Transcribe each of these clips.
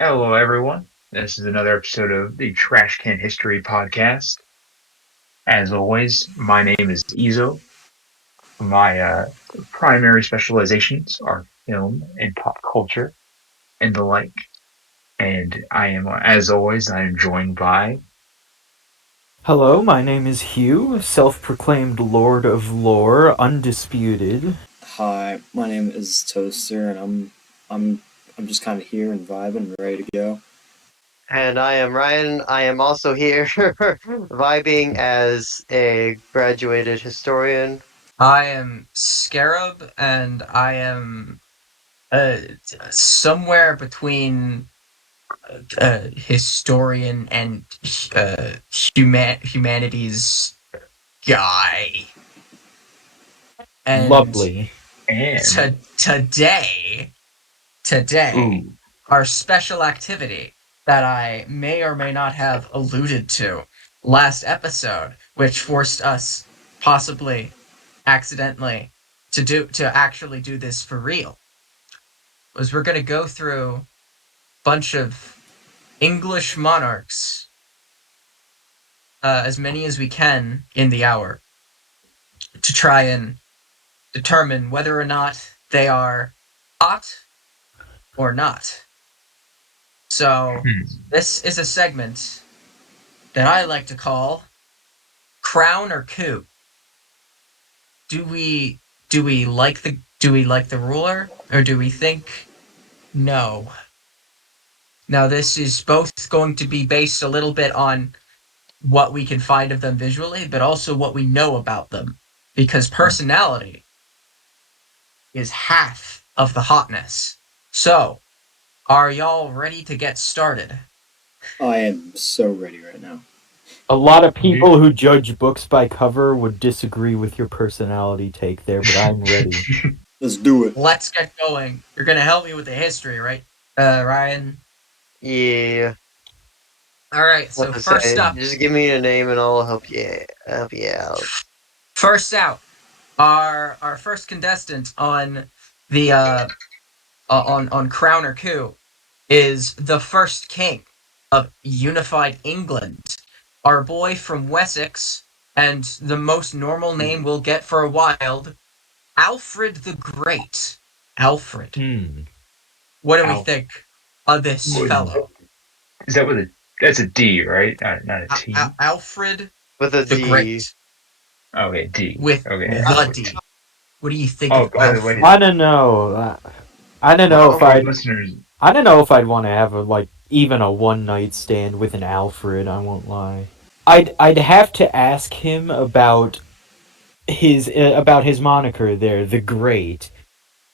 Hello, everyone. This is another episode of the Trash Can History Podcast. As always, my name is Izo. My primary specializations are film and pop culture and the like. And as always, I am joined by. Hello, my name is Hugh, self-proclaimed Lord of Lore, undisputed. Hi, my name is Toaster, and I'm I'm just kind of here and vibing and ready to go. And I am Ryan. I am also here, vibing as a graduated historian. I am Scarab, and I am uh, somewhere between historian and humanities guy. And Lovely. And. today, Ooh. our special activity that I may or may not have alluded to last episode, which forced us possibly accidentally to actually do this for real, was we're going to go through a bunch of English monarchs, as many as we can in the hour, to try and determine whether or not they are hot or not. So Hmm. this is a segment that I like to call Crown or Coup. Do we like the ruler, or do we think no? Now this is both going to be based a little bit on what we can find of them visually, but also what we know about them. Because personality is half of the hotness. So, are y'all ready to get started? I am so ready right now. A lot of You- people who judge books by cover would disagree with your personality take there, but I'm ready. Let's do it. Let's get going. You're gonna help me with the history, right? Ryan? Yeah, Alright, what so to first say? up, Just give me a name and I'll help you out. first out, our first contestant on the on Crown or Coup is the first king of unified England, our boy from Wessex, and the most normal name we'll get for a while, Alfred the Great. Alfred. Hmm. What do we Al- think of this fellow? Is that with a. That's a D, right? Not a T? Alfred With a the D. Great Okay, D. with Okay. the D. What do you think Oh, of by the way, Alfred? I don't know. I don't know if for our I'd. listeners, I don't know if I'd want to have even a one night stand with an Alfred. I won't lie. I'd have to ask him about his moniker there, the Great.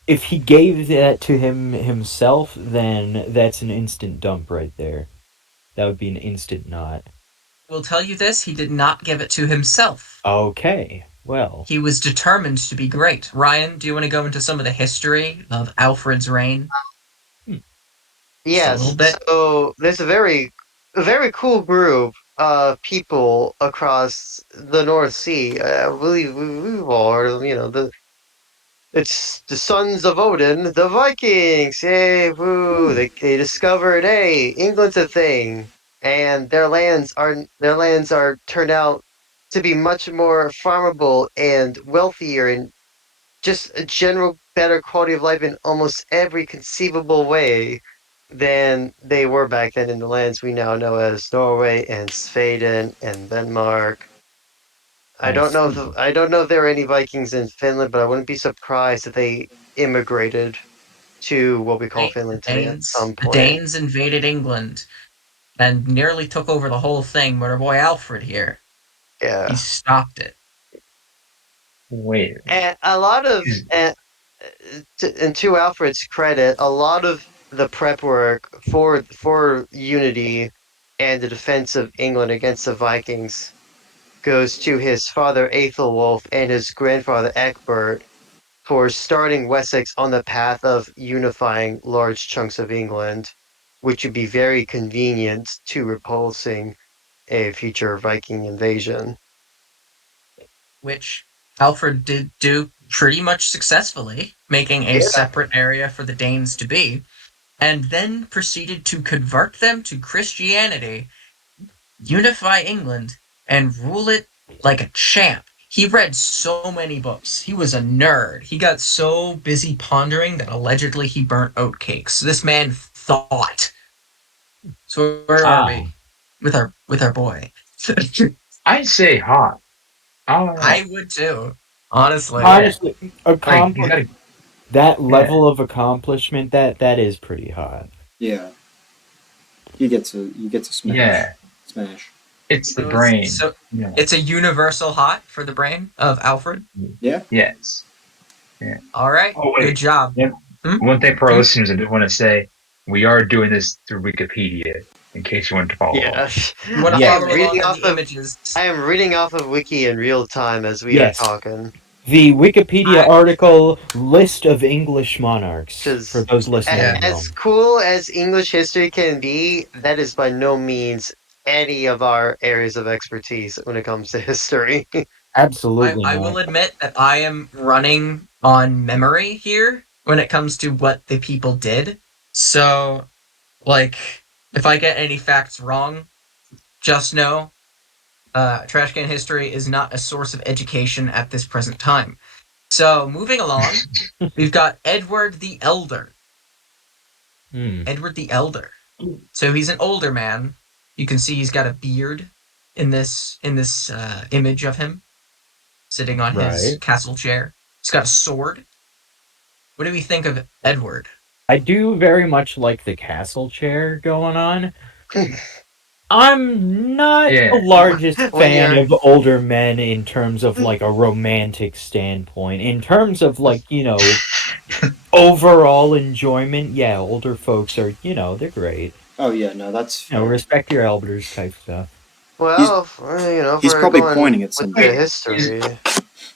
If he gave that to him himself, then that's an instant dump right there. That would be an instant not. Will tell you this, he did not give it to himself. Okay, well, He was determined to be great. Ryan, do you want to go into some of the history of Alfred's reign? hmm, Just a little Yes, bit. so there's a very cool group of people across the North Sea. I believe we've all heard of them. It's the sons of Odin, the Vikings. Yay, woo! They discovered, hey, England's a thing, and their lands are turned out to be much more farmable and wealthier, and just a general better quality of life in almost every conceivable way than they were back then in the lands we now know as Norway and Sweden and Denmark. I I don't know if see. I don't know if there are any Vikings in Finland, but I wouldn't be surprised if they immigrated to what we call The Finland today at Danes, some the point. Danes invaded England and nearly took over the whole thing, but our boy Alfred here, he Yeah, stopped it. wait. and a lot of Is, and to Alfred's credit, a lot of the prep work for unity and the defense of England against the Vikings goes to his father Aethelwulf and his grandfather Egbert for starting Wessex on the path of unifying large chunks of England, which would be very convenient to repulsing a future Viking invasion. Which Alfred did do pretty much successfully, making a Yeah, separate area for the Danes to be. and then proceeded to convert them to Christianity, unify England, and rule it like a champ. He read so many books. He was a nerd. He got so busy pondering that allegedly he burnt oatcakes. This man thought. So where are we with our boy? I'd say hot. I don't know. I would too, honestly. Yeah. Honestly, Like, he's accomplish got a, that level of accomplishment. That is pretty hot. Yeah. You get to smash. yeah. Smash. It's the So brain. so Yeah. it's a universal hot for the brain of Alfred. Yeah. Yes. All right, Oh, wait. good job. Yep. One thing for our listeners, I do want to say, we are doing this through Wikipedia, in case you wanted to follow along. You want to Yeah. follow along on the images? I am reading off of Wiki in real time as we Yes. are talking. The Wikipedia article list of English monarchs, Because for those listening at home. as cool as English history can be, that is by no means any of our areas of expertise when it comes to history. Absolutely I not. will admit that I am running on memory here when it comes to what the people did. So, like, if I get any facts wrong, just know trash can history is not a source of education at this present time. So, moving along, we've got Edward the Elder. Edward the Elder. So he's an older man. You can see he's got a beard in this image of him sitting on his Right. castle chair. He's got a sword. What do we think of Edward? I do very much like the castle chair going on. I'm not Yeah. the largest When fan you're- of older men in terms of like a romantic standpoint. In terms of like, overall enjoyment, yeah, older folks are, they're great. Oh yeah, no, that's You know, fair. respect your elders type stuff. Well, if he's we're probably going pointing at with somebody. the history.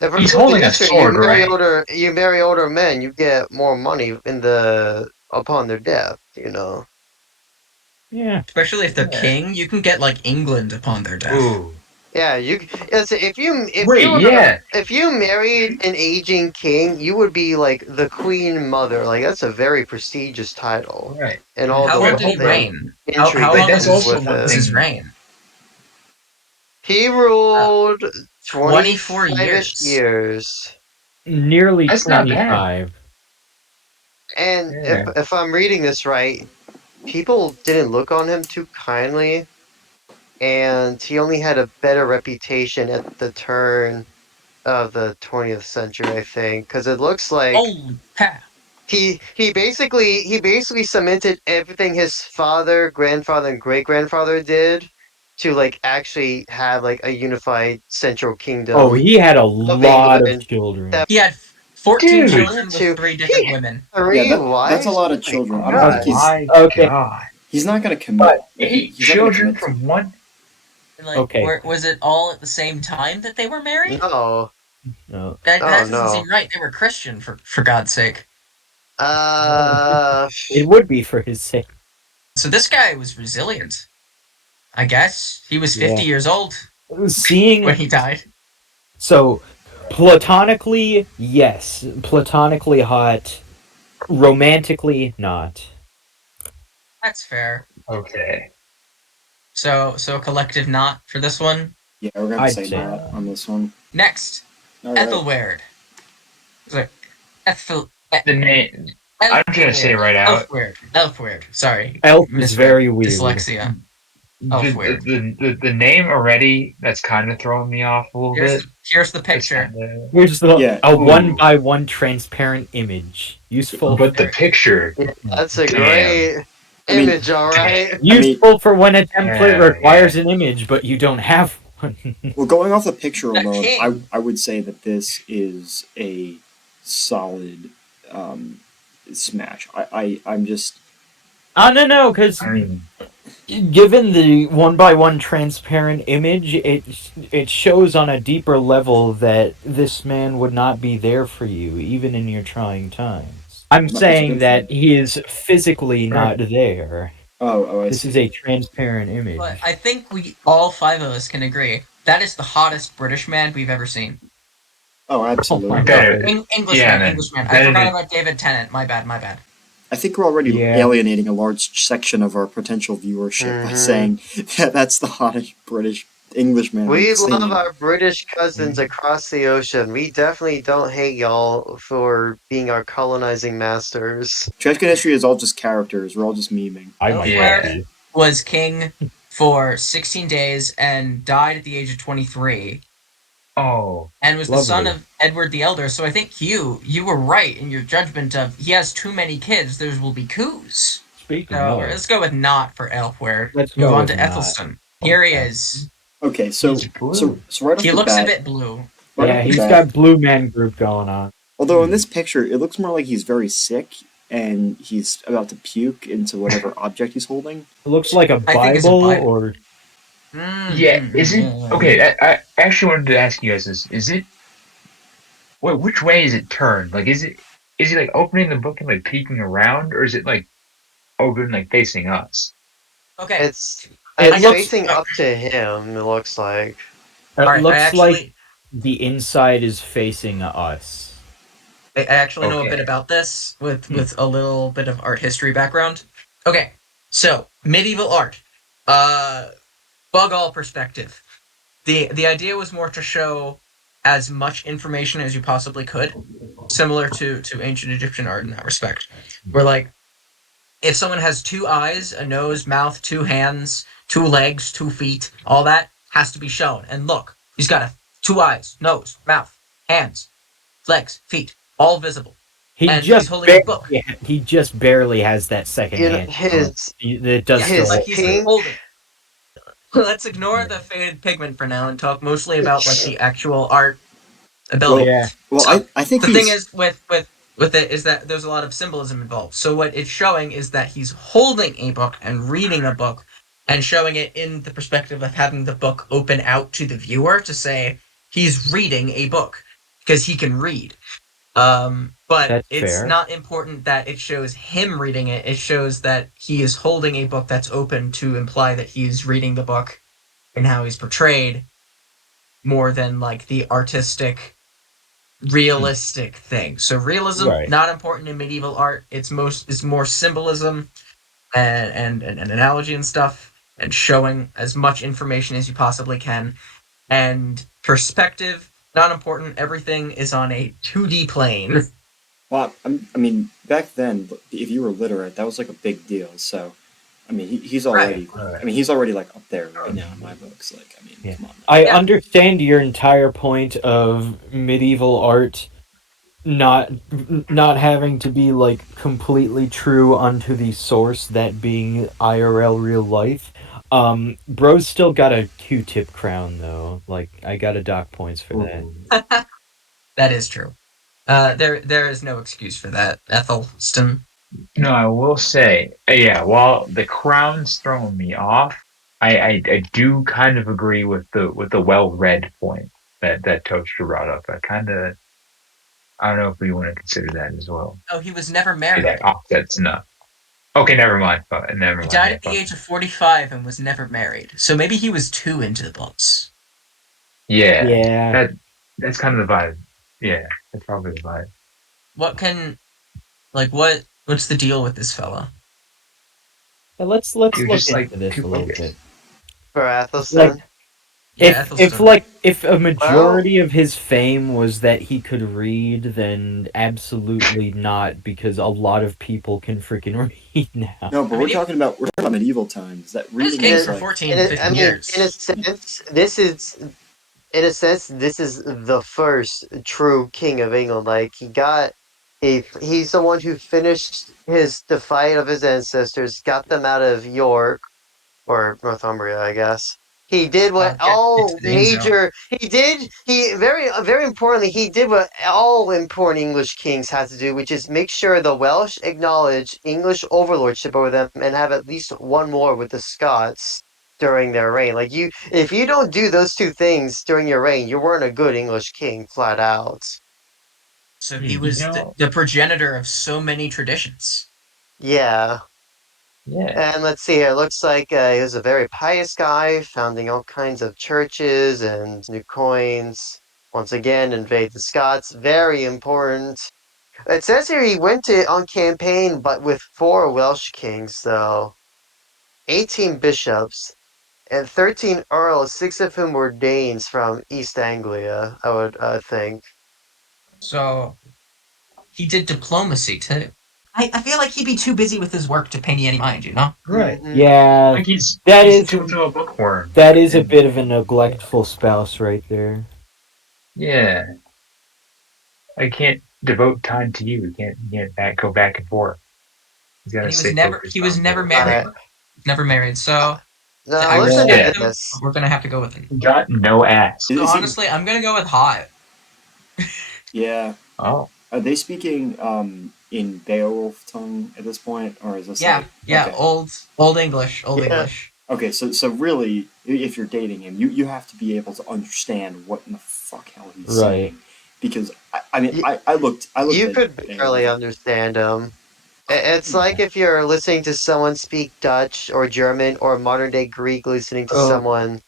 If we're He's going holding to a history, sword, right? you marry older men, you get more money upon their death. Yeah. Especially if they're Yeah. king, you can get like England upon their death. Ooh. Yeah, Yeah. if you married an aging king, you would be like the queen mother. Like that's a very prestigious title, Right. and all How the long did he hold on. reign? intrigue How that long That's comes also with one was it. his thing. reign? He ruled 24 25-ish years. years. Nearly That's not bad. 25. And Yeah. if I'm reading this right, people didn't look on him too kindly, and he only had a better reputation at the turn of the 20th century, I think, because it looks like Holy cow. he basically cemented everything his father, grandfather, and great grandfather did to like actually have like a unified central kingdom Oh, he had a of lot of England. children. He had 14 Dude. children with To 3 he different women. Yeah, three that's a wives. lot of My children. I Oh don't God. think he's my Okay. god. he's not gonna commit. But Eight He's not gonna children commit from to- one. Like, Okay. was it all at the same time that they were married? No. No. That Oh, doesn't no. seem right. They were Christian, for God's sake. It would be for his sake. So this guy was resilient. I guess he was 50 Yeah. years old Seeing when he died. So, platonically, yes. Platonically hot. Romantically, not. That's fair. Okay. So a collective not for this one. Yeah, we're gonna I'd say say. not on this one. Next, All right. Ethelwerd. Sorry, The name. I'm gonna say right out. Elfwerd. Sorry. Elf is Misread. very weird. Dyslexia. Elfwerd. The name already, that's kind of throwing me off a little bit. Here's the It's picture. kinda- Here's Yeah. a Ooh. 1x1 transparent image. Useful. But the picture. That's a Damn. great I mean- image, all right. Useful for when a template Yeah, requires an image, but you don't have one. Well, going off the picture That alone, king. I would say that this is a solid smash. I'm just No, because I mean, given the 1x1 transparent image, it shows on a deeper level that this man would not be there for you, even in your trying times. I'm That's a saying good that thing. he is physically not there. I This see. is a transparent image. But I think we all 5 of us can agree that is the hottest British man we've ever seen. Oh, absolutely. my better. God. Englishman. Yeah, man. Englishman. I Better forgot than- about David Tennant. My bad. I think we're already Yeah. alienating a large section of our potential viewership by Mhm. saying that that's the hottest British Englishman We we've love seen. our British cousins across the ocean. We definitely don't hate y'all for being our colonizing masters. Trash Can History is all just characters. We're all just memeing. I might Yeah. Elfware be. was king for 16 days and died at the age of 23, Oh, and was the son Lovely. of Edward the Elder. So I think you were right in your judgment of he has too many kids. There will be coups. Speaking So of, let's go with not for Elfware. let's Move go on with to not. Ethelston. Here he Okay. is. Okay, he's blue. so right off He the looks a bat, bit blue. right off Yeah, the he's bat. got Blue Man Group going on. Although in Hmm. this picture, it looks more like he's very sick and he's about to puke into whatever object he's holding. It looks like a I think it's a Bible Bible. or Yeah, is it Yeah, yeah, yeah. okay? I actually wanted to ask you guys this: is it which way is it turned? Like, is he like opening the book and like peeking around, or is it like open like facing us? Okay. It's it I it's got. looks facing Uh, up to him, it looks like. all it right. I looks like actually the inside is facing us. I actually know a bit Okay. about this with Hmm. a little bit of art history background. Okay, so medieval art, uh, bug all perspective. The idea was more to show as much information as you possibly could, similar to ancient Egyptian art in that respect. Where like if someone has two eyes, a nose, mouth, two hands, two legs, 2 feet, all that has to be shown. And look, he's got two eyes, nose, mouth, hands, legs, feet, all visible, He and just he's holding a book. barely, he just barely has that second You know, hand. It does Yeah, still his like hold he's true. pink holding. Let's ignore the faded pigment for now and talk mostly about like the actual art ability. Well, Yeah. So I think the thing he's is with it is that there's a lot of symbolism involved. So what it's showing is that he's holding a book and reading a book and showing it in the perspective of having the book open out to the viewer to say he's reading a book because he can read. But That's it's fair. not important that it shows him reading it. It shows that he is holding a book that's open to imply that he's reading the book and how he's portrayed more than like the artistic, Hmm. realistic thing. So realism Right. not important in medieval art. It's more symbolism and analogy and stuff, and showing as much information as you possibly can. And perspective not important. Everything is on a 2D plane. well. I mean, back then, if you were literate, that was like a big deal. So, I mean, he's Right. already. All I right. mean, he's already like up there right now in my books. Like, I mean, Yeah. come on now. I Yeah. understand your entire point of medieval art not not having to be like completely true unto the source, that being IRL real life. Bro's still got a Q-tip crown though. Like I got to dock points for that. Ooh. That is true. There is no excuse for that, Ethelston. No, I will say, yeah, while the crown's throwing me off, I do kind of agree with the well-read point that Toaster brought up. I don't know if we want to consider that as well. Oh, he was never Maybe married. that offsets enough. Okay, never mind. Never He mind. died Yeah, at the fuck. age of 45 and was never married. So maybe he was too into the books. Yeah, Yeah. that that's kind of the vibe. Yeah, that's probably the vibe. What can like what's the deal with this fella? Let's You're look just like into this too a little bit. focused. for Like Athelstan. Yeah, Ethelston. if a Well, majority of his fame was that he could read, then absolutely not, because a lot of people can freaking read now. No, but I mean, he we're talking about medieval times. That was reading in king a, is for like 14 to I 15 mean, in a years. sense, this is the first true king of England. Like he's the one who finished the fight of his ancestors, got them out of York or Northumbria, I guess. He did what Get to all the danger zone. major he very importantly he did what all important English kings had to do, which is make sure the Welsh acknowledge English overlordship over them and have at least one war with the Scots during their reign. Like if you don't do those two things during your reign, you weren't a good English king, flat out. So he You was know, the progenitor of so many traditions. Yeah. yeah. And let's see here. It looks like he was a very pious guy, founding all kinds of churches and new coins. Once again, invade the Scots. Very important. It says here he went on campaign, but with 4 Welsh kings, though. 18 bishops, and 13 earls, 6 of whom were Danes from East Anglia, I would think. So he did diplomacy too. I feel like he'd be too busy with his work to pay any mind, you know? Right. Yeah, Like that he's is too much of a bookworm. a And bit of a neglectful spouse right there. yeah, I can't devote time to you. You can't go back and forth. He's got And to stay focused he was on never the married. work. Never married. Uh, So now I listen Yeah. to respect him, this. but we're gonna have to go with him. Got no ass. So Is he? honestly, I'm gonna go with hot. Yeah. Oh, Are they speaking in Beowulf tongue at this point, or is this Yeah, like yeah, okay? old English, old Yeah. English. Okay, so really, if you're dating him, you have to be able to understand what in the fuck hell he's Right. saying, because I mean Y- I looked you at could Beowulf. barely understand him. It's like yeah. if you're listening to someone speak Dutch or German or modern day Greek listening to Uh, someone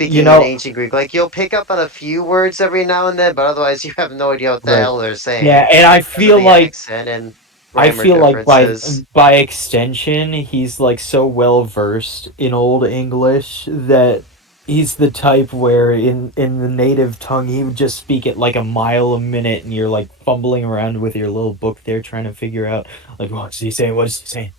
you speaking in know, ancient Greek. Like you'll pick up on a few words every now and then, but otherwise you have no idea what the right. hell they're saying Yeah, and because of the accent and I grammar feel like differences. by extension, he's like so well versed in Old English that he's the type where in the native tongue he would just speak at like a mile a minute, and you're like fumbling around with your little book there trying to figure out like what's he saying? What's he saying?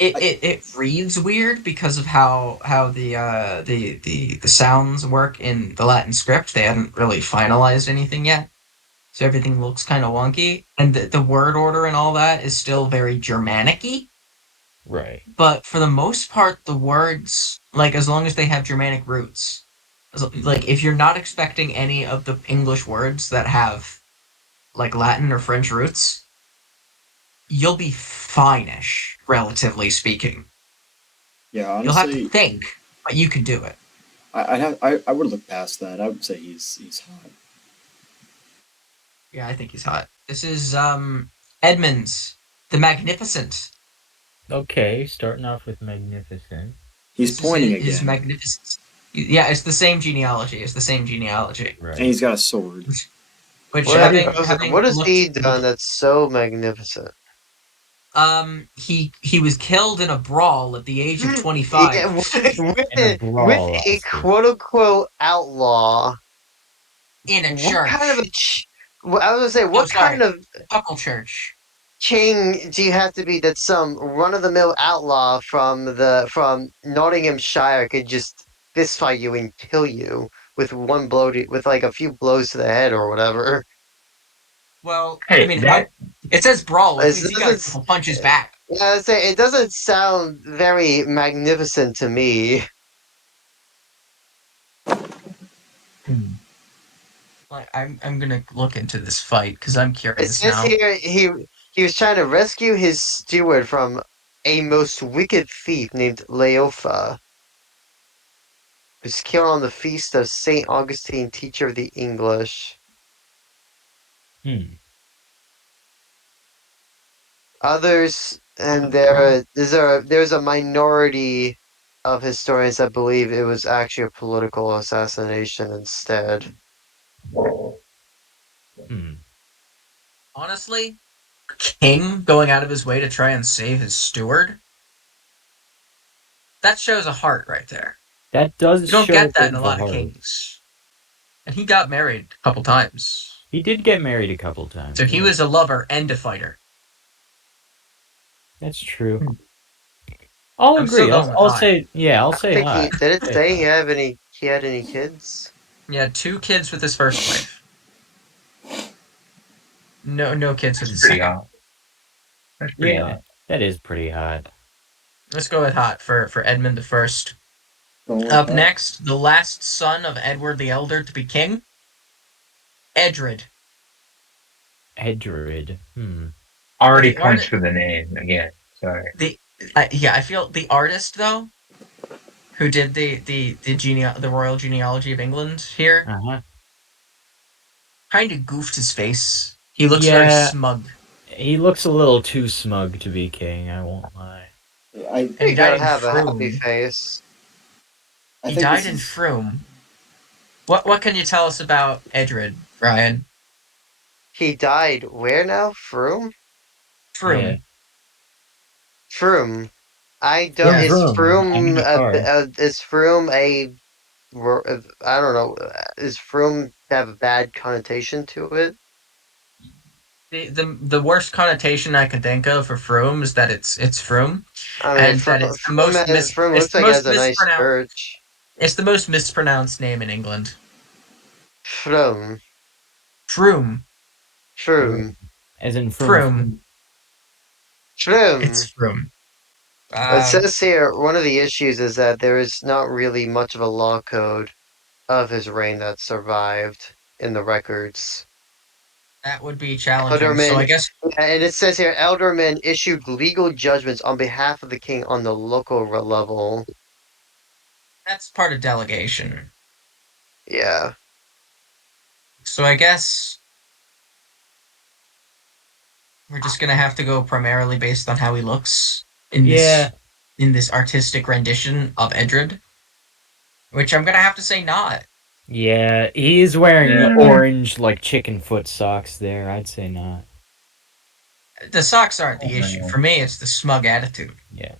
I, It reads weird because of how the sounds work in the Latin script. They hadn't really finalized anything yet, so everything looks kind of wonky, and the word order and all that is still very Germanic-y. Right. But for the most part, the words, like as long as they have Germanic roots, like if you're not expecting any of the English words that have like Latin or French roots, you'll be fine-ish, relatively speaking. yeah, You'll have to honestly, think, but you can do it. I would look past that. I would say he's hot. Yeah, I think he's hot. This is Edmunds the Magnificent. Okay, starting off with magnificent. He's This is pointing his again, magnificence. Yeah, it's the same genealogy. It's the same genealogy. and Right. he's got a sword. Which What having what has looked he done that's so magnificent? he was killed in a brawl at the age of Yeah, 25 In a with brawl, I a see. quote unquote outlaw. in a What kind of a church. I was gonna say, No, what kind sorry, of Puckle Church. king do you have to be that some run of the mill outlaw from Nottinghamshire could just fist fight you and kill you with one blow with like a few blows to the head or whatever? Well, I Hey, mean, how that it says brawl, which It means he got a doesn't. couple punches back. Yeah, I was say it doesn't sound very magnificent to me. hmm, Like, I'm gonna look into this fight because I'm It curious says now. here he was trying to rescue his steward from a most wicked thief named Leofa, who's killed on the feast of Saint Augustine, teacher of the English. Hmm. Others, and there's a minority of historians that believe it was actually a political assassination instead. Hmm. Honestly, King going out of his way to try and save his steward, that shows a heart right there. That does You don't show a get that bit in a of a lot of heart. kings. And he got married a couple times. He did get married a couple times. So he Yeah, was a lover and a fighter. that's true. hmm, I'll I'm still agree. going with I'll hot. say yeah. I'll I say think hot. he did it Say say hot. he had any kids? He had 2 kids with his first wife. No kids with that's his pretty second. hot. That's pretty Yeah, hot. that is pretty hot. Let's go with hot for Edmund the First. Going with Up hot. next, the last son of Edward the Elder to be king, Edred. Edred. Hmm. Already The points art, for the name again. Sorry. the yeah, I feel the artist though, who did the royal genealogy of England here, Uh huh. kind of goofed his face. He looks very Yeah, smug, he looks a little too smug to be king. I won't lie. I and he You died gotta in have a happy Frome. face. I He think died this in is Frome. What can you tell us about Edred, Ryan? He died where now? Yeah. Froome. Froome. I don't. Vroom Yes. vroom. I'm in a car. Is Froome a? I don't know. Is Froome have a bad connotation to it? The worst connotation I can think of for Froome is that it's Froome, I mean, and that Froome it's looks the like he most has a nice mispronounced church. it's the most mispronounced name in England. Froome. Froome. Froome. As in Froome. from. Froome. It's Froome. It Um, says here one of the issues is that there is not really much of a law code of his reign that survived in the records. that would be challenging. So I Eldermen, guess yeah, and it says here, eldermen issued legal judgments on behalf of the king on the local level. that's part of delegation. Yeah. So I guess we're just gonna have to go primarily based on how he looks in Yeah. this artistic rendition of Edred, which I'm gonna have to say not. Yeah. He is wearing Yeah. orange, like, chicken foot socks there. I'd say not. The socks aren't Oh, the issue. no. For me, it's the smug attitude. Yeah.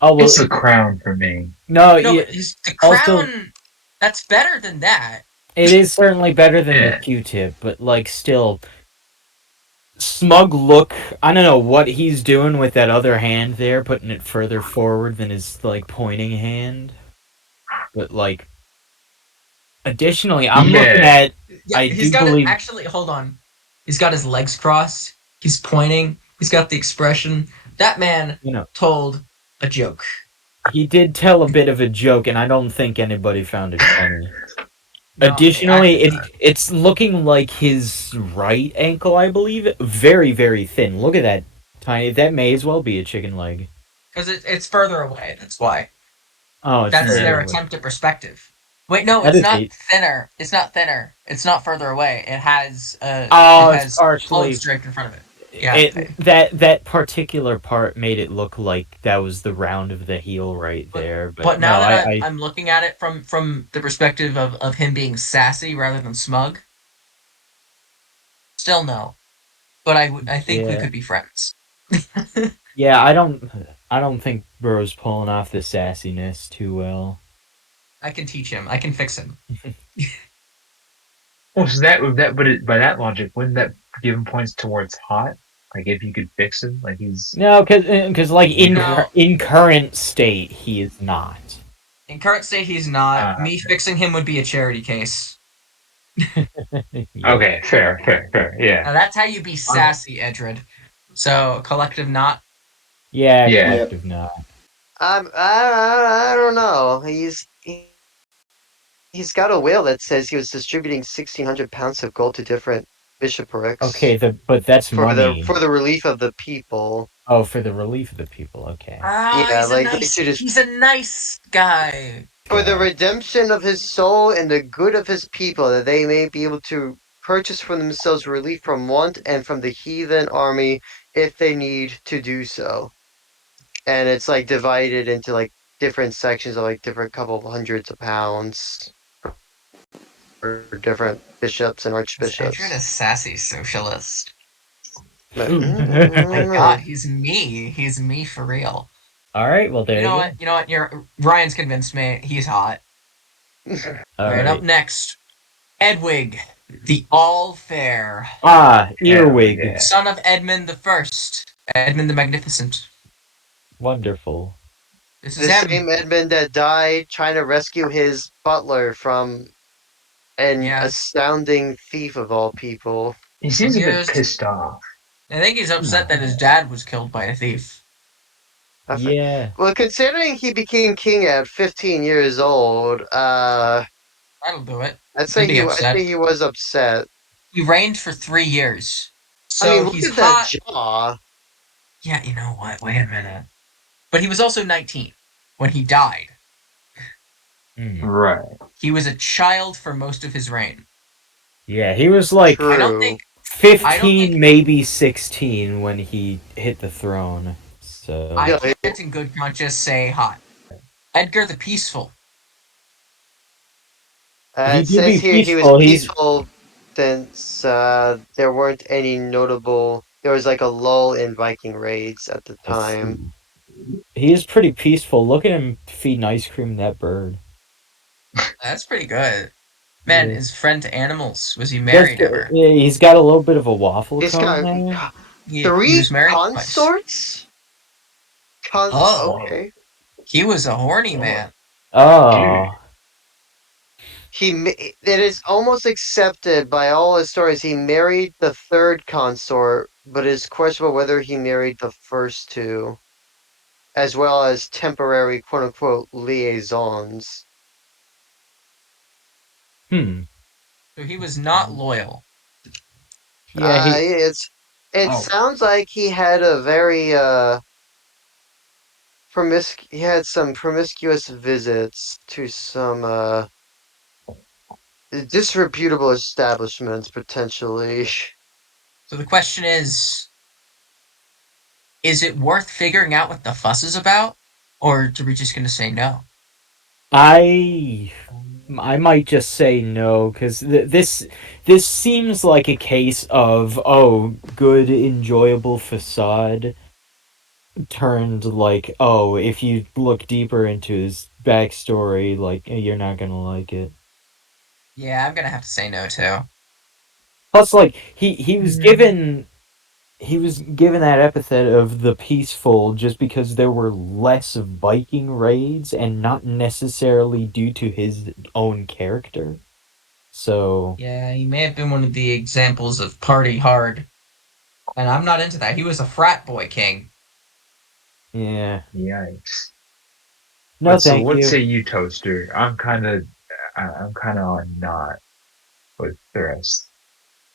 Oh, well. It's the crown for me. No, No, yeah. but the Also, crown, that's better than that. it is certainly better than the Yeah. Q-tip, but, like, still. Smug look. I don't know what he's doing with that other hand there, putting it further forward than his, like, pointing hand. But, like, additionally, I'm looking Yeah. at. Yeah, I he's do got it. believe. Actually, hold on. He's got his legs crossed. He's pointing. He's got the expression. That man You know, told a joke. he did tell a bit of a joke, and I don't think anybody found it funny. No, Additionally, actually, it's looking like his right ankle, I believe, very very thin. Look at that tiny. That may as well be a chicken leg. because it's further away. That's why. Oh, it's That's further their Yeah. away. attempt at perspective. Wait, no, That it's is not a. thinner. It's not thinner. It's not further away. It Oh, it's has clothes partially. draped in front of it. Yeah. It that particular part made it look like that was the round of the heel right But there, but but now no, that I I'm looking at it from the perspective of him being sassy rather than smug, still no. But I think we yeah could be friends. yeah I don't think Bro's pulling off the sassiness too well. I can teach him. I can fix him. Well, so that, but by that logic, wouldn't that give him points towards hot? Like if you could fix him, like he's No, because like weird. No, in current state he is not. in current state he's not. Uh, Me fixing him would be a charity case. Yeah, okay, fair. Yeah, Now that's how you be sassy, Edred. So collective not. yeah, yeah. Yep. collective not. I don't know. He's got a will that says he was distributing 1,600 pounds of gold to different Okay, bishoprics but that's for the money. for the relief of the people. Oh, for the relief of the people. Okay, Ah, Yeah, like to just he's a nice guy. for the God. redemption of his soul and the good of his people, that they may be able to purchase for themselves relief from want and from the heathen army if they need to do so. And it's like divided into like different sections of like different couple of hundreds of pounds for different bishops and Is Edred a archbishops. sassy socialist? But My I God, don't he's me. He's me for real. All right, well You there know you what? You know what? You're Ryan's convinced me. He's hot. know. go. All All right, up right. next, Edwig, the All Fair, Ah, Hell earwig. yeah. son of Edmund the First, Edmund the Magnificent. Wonderful. This is The him. same Edmund that died trying to rescue his butler from an Yeah, astounding thief of all people. He I'm seems a bit used. pissed off. I think he's upset that his Hmm. dad was killed by a thief. Yeah. Well, considering he became king at 15 years old, That'll do it. I'd Good to say be upset. he was upset. He reigned for 3 years, I mean, so look he's at that hot. jaw. Yeah, you know what? Wait a minute. But he was also 19 when he died. Hmm. Right. He was a child for most of his reign. Yeah, he was I like don't think. True. I don't think. 15, maybe 16 when he hit the throne. I So, No, can't, in good conscience, say hot. Edgar the Peaceful. he it did says be here he was peaceful. He's peaceful. since there weren't any notable. There was like a lull in Viking raids at the I time. see. He is pretty peaceful. Look at him feeding ice cream to that bird. That's pretty good. Man, Yeah. his friend to animals. Was he Yes, married ever? yeah, he's got a little bit of a waffle He's cone got there. He three was married twice. consorts. Oh, Okay. he was a horny Oh, man. dude. Oh, It is almost accepted by all historians he married the third consort, but it's questionable whether he married the first two, as well as temporary quote unquote liaisons. hmm. So he was not loyal. Yeah, he. It Oh, sounds like he had a very he had some promiscuous visits to some disreputable establishments potentially. So the question is it worth figuring out what the fuss is about? Or are we just gonna say no? I. I might just say no because this seems like a case of good enjoyable facade turned like if you look deeper into his backstory you're not gonna like it. Yeah, I'm gonna have to say no too. Plus, like he was mm, given that epithet of the peaceful just because there were less Viking raids and not necessarily due to his own character. So Yeah, he may have been one of the examples of party hard. And I'm not into that. He was a frat boy king. yeah, yikes. no, So thank what you. say you, Toaster? I'm kind of on not with the rest.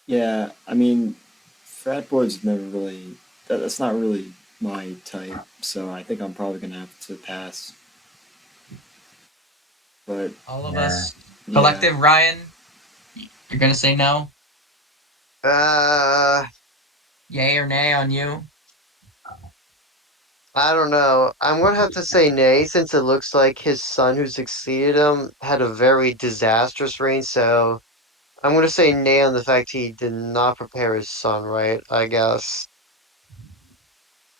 Yeah, I mean, frat boys never really. That's not really my type, so I think I'm probably gonna have to pass. But All of Yeah. us. yeah, Collective Ryan, you're gonna say no? Uh, Yay or nay on you? I don't know. I'm gonna have to say nay since it looks like his son who succeeded him had a very disastrous reign, so I'm gonna say nay on the fact he did not prepare his son right, I guess.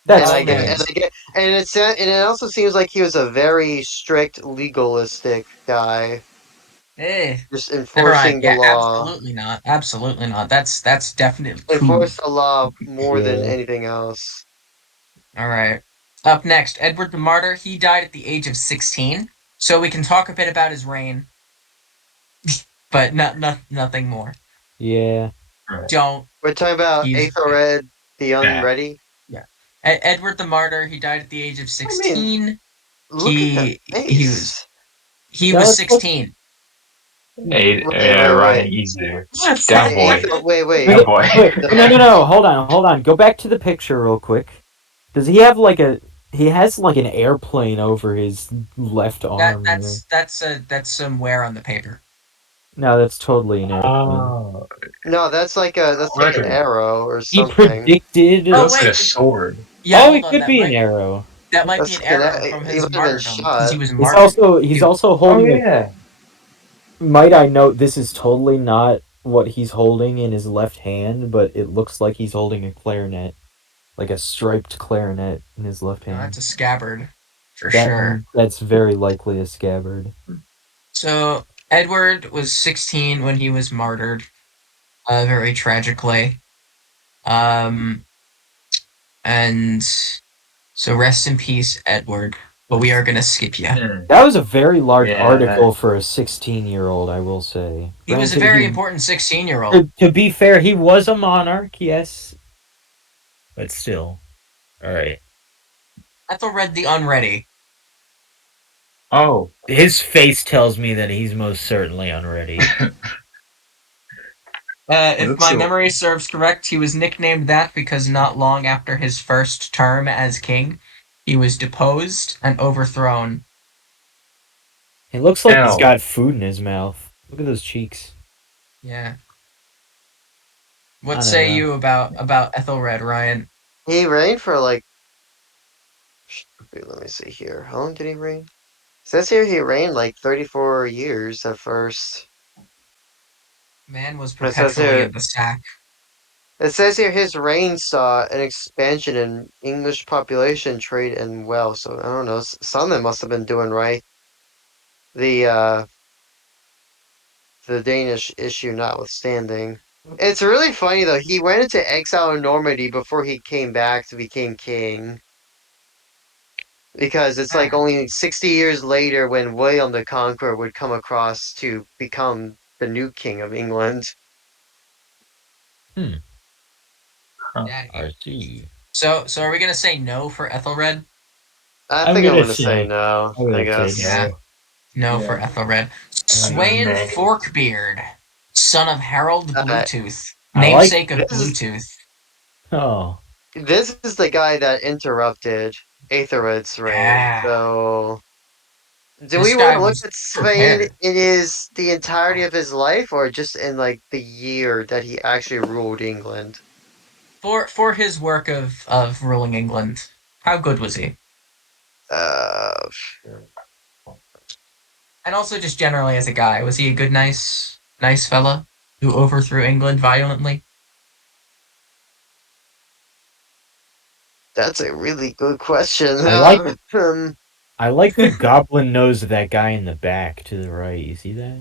That's Alden. fair. And it also seems like he was a very strict legalistic guy, Eh. just Never mind. enforcing the Yeah, law. absolutely not. Absolutely not. That's definitely coup. Enforce the law more than Yeah. anything else. All right. Up next, Edward the Martyr. He died at the age of 16. So we can talk a bit about his reign, but nothing more. Yeah. Right. Don't. We're talking about He's Aethelred the Yeah. Unready. yeah. Edward the Martyr. He died at the age of I mean, 16. look at that He was face. he No, was it's look. 16. Hey, Wait, wait, Ryan, wait. easy there. Down boy. Wait. Down boy. Wait, The, no, hold on. Go back to the picture real quick. Does he have like a? He has like an airplane over his left That arm there. that's some wear on the paper. No, that's totally an airplane. Oh, no, that's well, like that's an like arrow or He something. it Oh predicted. looks like a wait, sword. yeah, Oh, hold it on. could be an arrow. That might be That's an like arrow from he his might have been martyrdom because he shot. was It's martyred. also he's He, also Oh holding a. yeah. Might I note this is totally not what he's holding in his left hand, but it looks like he's holding a clarinet, like a striped clarinet in his left that's hand. a scabbard for sure. That's very likely a scabbard. So Edward was 16 when he was martyred, very tragically. Um, and so rest in peace, Edward. But we are gonna skip you. Hmm. That was a very large Yeah. article for a 16-year-old, I will say. He was a Granted, very he important 16-year-old. to be fair, he was a monarch, yes, but still. All right. Ethelred the Unready. Oh. His face tells me that he's most certainly unready. It If looks my so. memory serves correct, he was nicknamed that because not long after his first term as king, he was deposed and overthrown. He looks like he's L. got food in his mouth. Look at those cheeks. Yeah. I What don't say know. you about Ethelred, Ryan? He reigned for like. Wait, let me see here. How long did he reign? It says here he reigned like 34 years at first. Man was It says perpetually here, in the sack. his reign saw an expansion in English population, trade, and wealth. So I don't know. Something must have been doing right. The uh, the Danish issue notwithstanding. It's really funny though. He went into exile in Normandy before he came back to become king. Because it's like Ah, only 60 years later when William the Conqueror would come across to become the new king of England. Huh. yeah. I see. So are we gonna say no for Ethelred? I I'm think I'm gonna gonna say say. no, I'm I gonna say guess. Yeah, no. no for Yeah. Ethelred. Swain Nay. Forkbeard, son of Harold Uh, Bluetooth, I like. namesake of this is Bluetooth. Oh, this is the guy that interrupted Aethelred's reign. Yeah, So, do we this want guy to look was at Sweyn prepared in the entirety of his life, or just in like the year that he actually ruled England? for his work of ruling England. How good was he? Uh, And also just generally as a guy, was he a good, nice fella who overthrew England violently? that's a really good question. I like. Um, I like the goblin nose of that guy in the back to the right. You see that?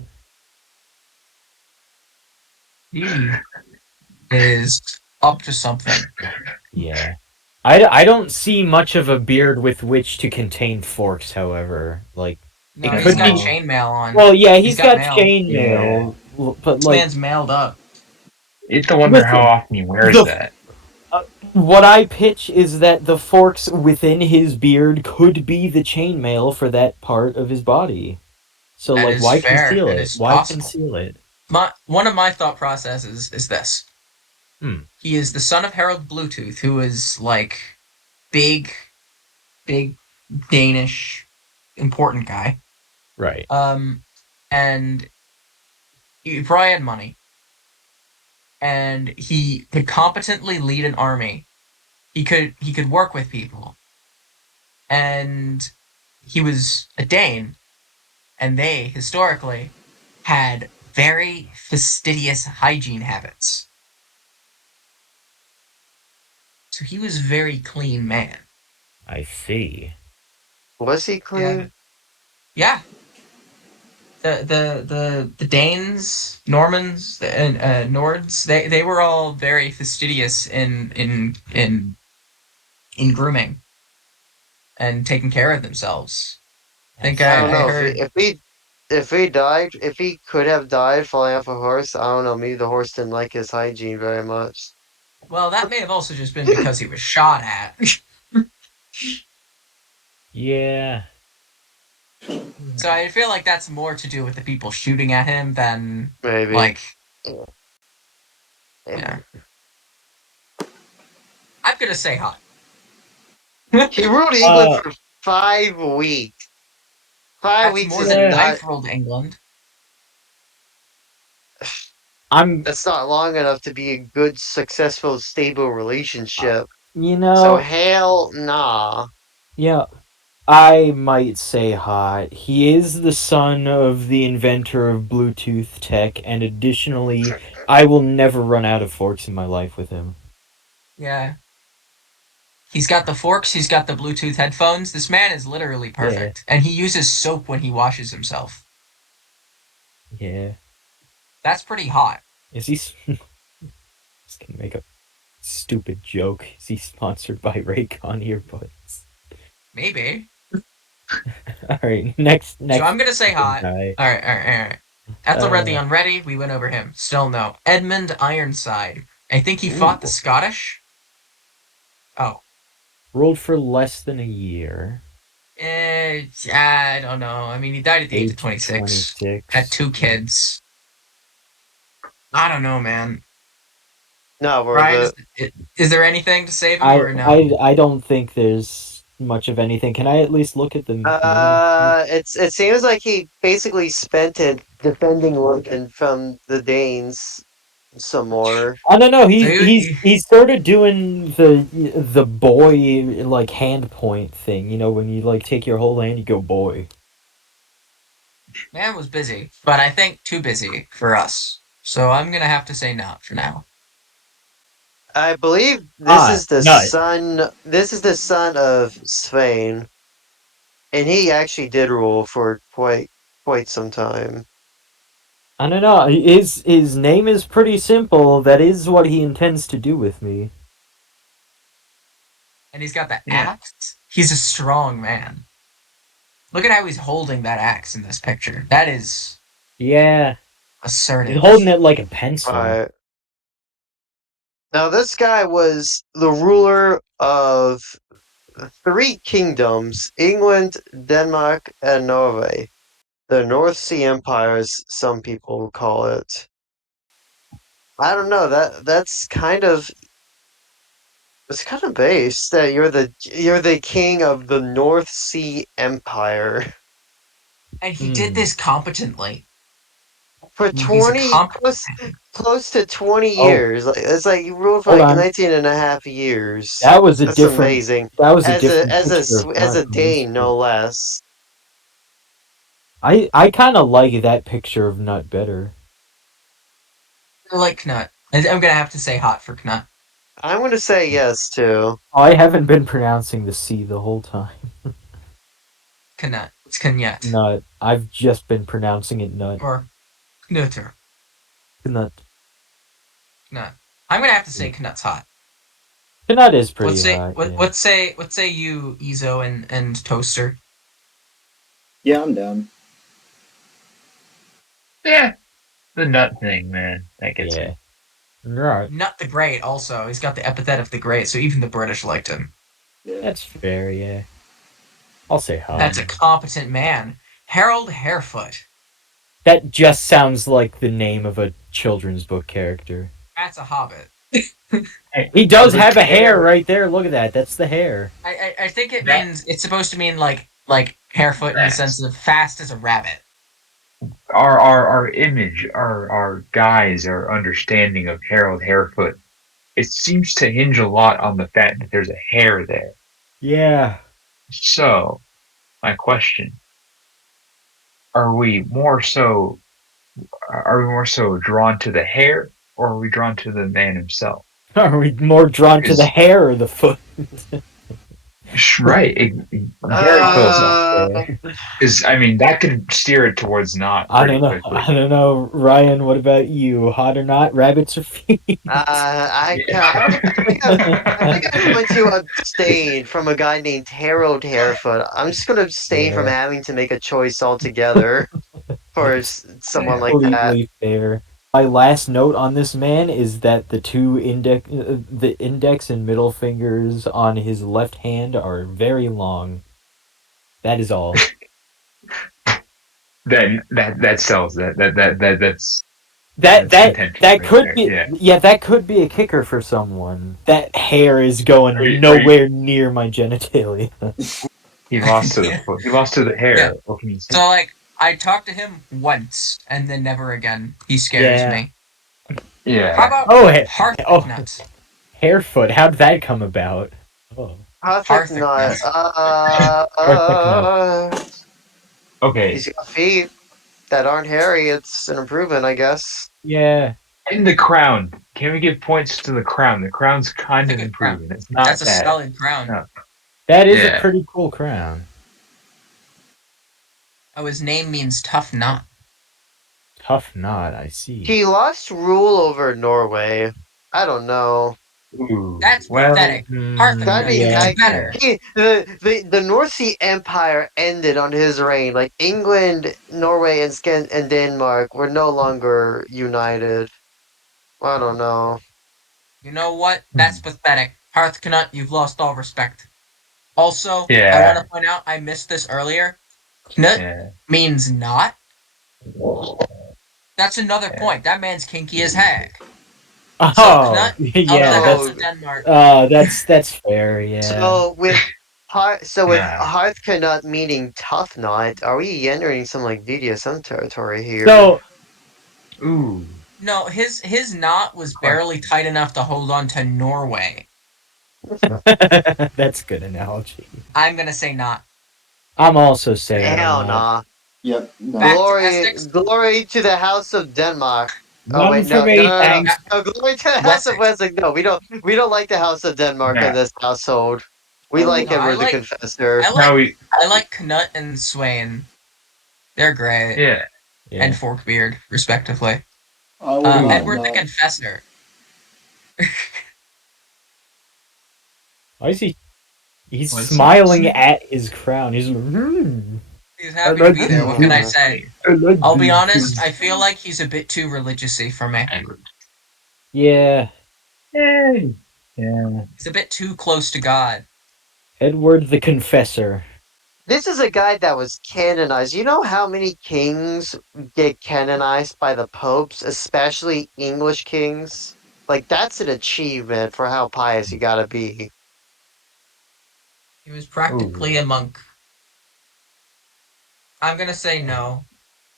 He is up to something. Yeah. I don't see much of a beard with which to contain forks, however. Like, No, it he's could got be. No. chainmail on. Well, yeah, He's he's got got mail. Yeah. chainmail, but This like, man's mailed up. You have to wonder how listen, often he wears the that. what I pitch is that the forks within his beard could be the chainmail for that part of his body. So, That like, is why fair. conceal It it? is Why possible. conceal it? One of my thought processes is this: Hmm. he is the son of Harold Bluetooth, who is like big, big Danish important guy. Right. Um, and he probably had money, and he could competently lead an army. He could work with people, and he was a Dane, and they historically had very fastidious hygiene habits. So he was a very clean man. I see. was he Yeah. clean? Yeah. The Danes, Normans, and Nords, they were all very fastidious in grooming and taking care of themselves. I I think I don't I see. know heard. if he could have died falling off a horse. I don't know. Maybe the horse didn't like his hygiene very much. Well, that may have also just been because he was shot at. Yeah. So I feel like that's more to do with the people shooting at him than Maybe. like, Yeah. yeah. I'm gonna say hot. He ruled England Uh, for 5 weeks. 5 weeks That's more is than yeah. not. I've ruled England. I'm. That's not long enough to be a good, successful, stable relationship. You So know. hell nah. Yeah. I might say hot. He is the son of the inventor of Bluetooth tech, and additionally, I will never run out of forks in my life with him. Yeah. He's got the forks, he's got the Bluetooth headphones. This man is literally Yeah, perfect. And he uses soap when he washes himself. yeah. That's pretty hot. Is he? Just gonna make a stupid joke. Is he sponsored by Raycon earbuds? Maybe. All right, next, So next I'm gonna say hot. guy. Alright. Ethelred the Uh, Unready, we went over him. Still no. Edmund Ironside. I think he fought the Ooh. Scottish. Oh. ruled for less than a year. I don't know. I mean, he died at the age of Age 26. Had 26. 2 kids. I don't know, man. No, we're Brian, the. is there anything to save him or no? I don't think there's much of anything. Can I at least look at the name? It seems like he basically spent it defending London from the Danes some more. I don't know. So He's sort of doing the boy like hand point thing. You know, when you like take your whole hand, you go boy. man was busy, but I think too busy for us. So I'm gonna have to say not for now. I believe this is the Nut. son. This is the son of Svein, and he actually did rule for quite some time. I don't know. His name is pretty simple. That is what he intends to do with me. And he's got the Yeah. axe. He's a strong man. Look at how he's holding that axe in this picture. That is Yeah, he's assertive. holding it like a pencil. Alright. Now this guy was the ruler of three kingdoms: England, Denmark, and Norway. The North Sea Empire, as some people call it. I don't know. That's kind of it's kind of based that you're the king of the North Sea Empire And he did this competently. for He's a 20 competent man. close to 20 Oh, years. Like it's like you ruled for hold like on. 19 and a half years. That was a That's different. amazing. That was a As a different as a picture of Sw- as Nut a from this Dane, no picture. less. I kind of like that picture of Nut better. I like Knut. I'm gonna have to say hot for Knut. I'm gonna say yes too. Oh, I haven't been pronouncing the C the whole time. Knut. It's Knyet. Nut. I've just been pronouncing it Nut. Or Knuter. Nut. Knut. I'm gonna have to say Knut's hot. Nut is pretty Let's say hot. what, Yeah. let's say you Ezo and Toaster. Yeah, I'm down. Yeah. The nut thing, man. That gets Yeah. me. Right. Nut the Great also. He's got the epithet of the Great, so even the British liked him. Yeah. That's fair. Yeah. I'll say hot. That's a competent man. Harold Harefoot. That just sounds like the name of a children's book character. That's a hobbit. Hey, He does the have a hair hair- right there. Look at that. That's the hair. I think it That- means it's supposed to mean like Harefoot in the sense of fast as a rabbit. Our image, our guise, our understanding of Harold Harefoot, it seems to hinge a lot on the fact that there's a hair there. Yeah. So, my question: Are we more so? Are we more so drawn to the hair, or are we drawn to the man himself? Are we more drawn to the Because hair or the foot? right, very close. Uh, Because I mean, that could steer it towards not I pretty don't know. quickly. I don't know. Ryan, what about you? Hot or not? Rabbits or feet? I think I'm going to abstain from a guy named Harold Harefoot. I'm just going to abstain from Yeah. having to make a choice altogether for someone like that. Completely fair. My last note on this man is that the the index and middle fingers on his left hand are very long. That is all. Then that sells that's That contention that right could there. be Yeah. that could be a kicker for someone. That hair is going Are you- nowhere near my genitalia. He lost to the foot. He lost to the hair. Yeah. What can you say? So like I talked to him once and then never again. He scares Yeah. me. How Yeah. about Oh, Harthicknut? Hairfoot. How'd that come about? Oh, Perfect nut. Okay. He's got feet that aren't hairy. It's an improvement, I guess. yeah. In the crown. Can we give points to the crown? The crown's kind That's of a good crown. improving. It's not That's a bad. solid crown. No. That is a Yeah. pretty cool crown. Oh, his name means tough knot. Tough knot, I see. He lost rule over Norway. I don't know. Ooh. That's Well, pathetic. Harthicknut, you yeah. do better. The North Sea Empire ended on his reign. Like England, Norway, and Denmark were no longer united. I don't know. You know what? That's pathetic. Harthicknut, you've lost all respect. Also, I Yeah. want to point out I missed this earlier. Knut Yeah. means knot. That's another point. That man's kinky as heck. Oh, So Knut yeah, of the House Oh. of Denmark. that's fair, yeah. So with Nah. Hearthknut meaning tough nut, are we entering some like BDSM territory here? So, Ooh. No, his knot was barely tight enough to hold on to Norway. that's a good analogy. I'm gonna say not. I'm also saying Hell not. nah. Yep. No. Back to Glory, Essex. glory to the House of Denmark. Oh None wait, for no, no, me, no, no, thanks. no. Glory to the House of Wessex. Wessex. No, we don't like the House of Denmark in Yeah. this household. We Oh, like No, I Edward the like Confessor. I Now like we, I like Knut and Swain. They're great. yeah. And Yeah. Forkbeard, respectively. I will Ooh. Edward the not. Confessor. Why is he? He's What's up? smiling at his crown. He's like, He's I happy to like be there. these What can I things. say? I like I'll be these honest, things. I feel like he's a bit too religious-y for me. Edward. Yeah, Yay. Yeah. He's a bit too close to God. Edward the Confessor. This is a guy that was canonized. You know how many kings get canonized by the popes, especially English kings? Like that's an achievement for how pious you gotta be. He was Ooh. practically a monk. I'm gonna say no.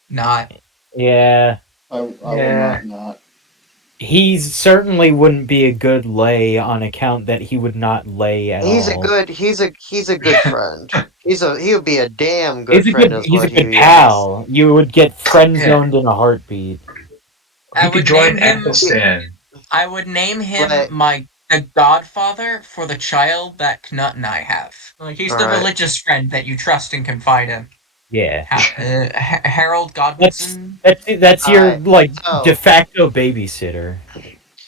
Not. Yeah, I will Yeah. not. he certainly wouldn't be a good lay on account that he would not lay at He's a all. good he's a good friend. He would be a damn good friend is He's a what good he is. pal. You would get friend Yeah. zoned in a heartbeat. I He could would name join him Athelstan. I would name him But the godfather for the child that Knut and I have. Like he's the alright. religious friend that you trust and confide in. Yeah, Harold that's Godwinson. that's your Alright. like de So facto babysitter.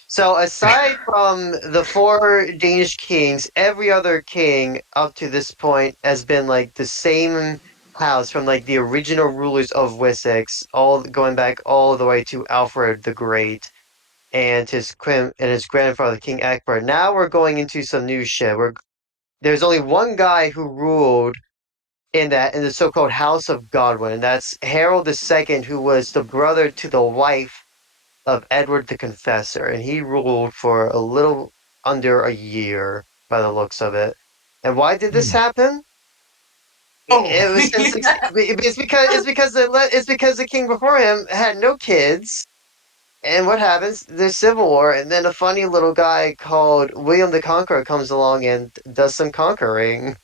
so aside from the four Danish kings, every other king up to this point has been like the same house from like the original rulers of Wessex, all going back all the way to Alfred the Great and his grandfather King Ekbert. Now we're going into some new shit. There's only one guy who ruled in the so-called House of Godwin, and that's Harold II, who was the brother to the wife of Edward the Confessor, and he ruled for a little under a year by the looks of it. And why did this Hmm. happen? Oh, It was in 60, it's because the king before him had no kids. And what happens? There's civil war, and then a funny little guy called William the Conqueror comes along and does some conquering.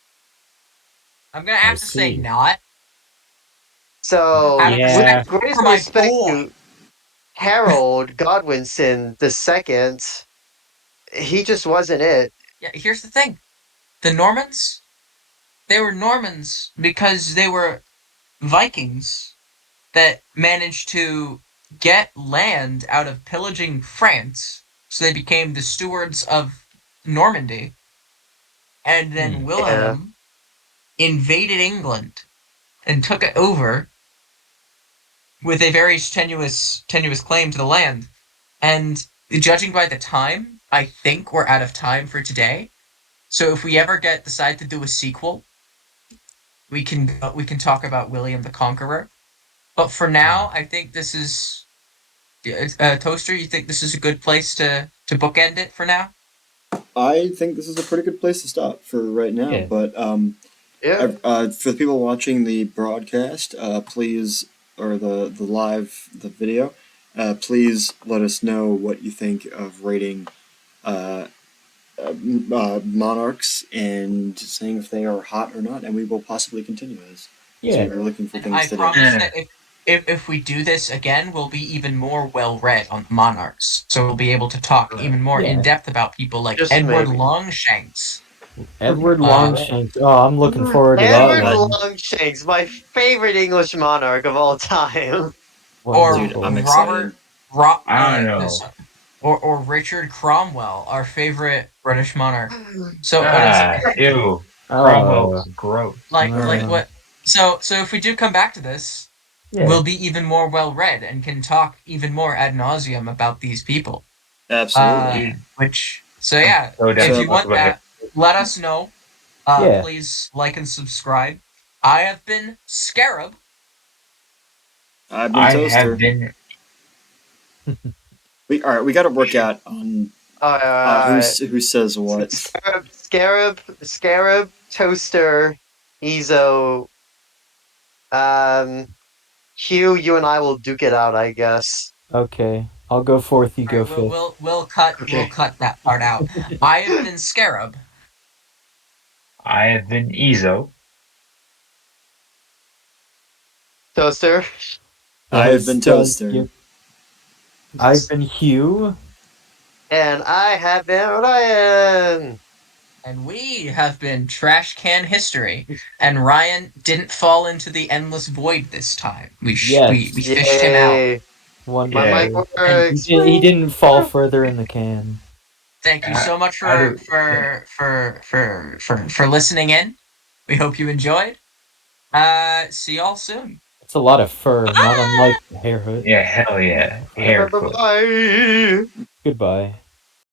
I'm gonna I have to say see. not. So, Out of with Yeah, respect the greatest for my respect boy. to Harold Godwinson II, he just wasn't it. Yeah, here's the thing. The Normans, they were Normans because they were Vikings that managed to get land out of pillaging France. So they became the stewards of Normandy. And then hmm. Yeah, Wilhelm invaded England and took it over with a very tenuous claim to the land. And judging by the time, I think we're out of time for today. So if we ever decide to do a sequel, we can talk about William the Conqueror. But for now, I think this is Toaster. You think this is a good place to bookend it for now? I think this is a pretty good place to stop for right now. Yeah, But yeah. for the people watching the broadcast, please, or the live the video, please let us know what you think of rating uh, Monarchs and saying if they are hot or not, and we will possibly continue this. So yeah, we're looking for And things I to do. promise Yeah. that if we do this again, we'll be even more well read on Monarchs. So we'll be able to talk even more in yeah. depth about people like Just Edward maybe. Longshanks, Edward uh, Longshanks. Oh, I'm looking forward to that Edward uh, one. Longshanks, my favorite English monarch of all time. or Dude, I'm Wonderful. Robert excited. Ro- I don't this, know. or Richard Cromwell, our favorite British monarch. So Ew. Uh, Cromwell's gross. like what? So if we do come back to this, yeah, we'll be even more well read and can talk even more ad nauseum about these people. Absolutely. Dude, Which so I'm yeah, so down if to So you talk want about it. that, let us know. yeah. Please like and subscribe. I have been Scarab. I've been I have Toaster. been. We all right. We got to work out on Uh, who says what. Scarab, Toaster, Ezo, um, Hugh, you and I will duke it out, I guess. Okay, I'll go fourth. You All go right, we'll fifth. we'll we'll cut we'll Okay. cut that part out. I have been Scarab. I have been Ezo. Toaster. I have been Toaster. Yep. I've been Hugh. And I have been Ryan. And we have been Trash Can History. And Ryan didn't fall into the endless void this time. We Yes, fished him out. Yay. My mic wonderful. And He, works. he didn't fall further in the can. thank you so much How do for listening in. We hope you enjoyed. See y'all soon. It's a lot of fur, not unlike the hair hood. yeah, hell yeah, Fur. hair foot. Bye-bye. Goodbye.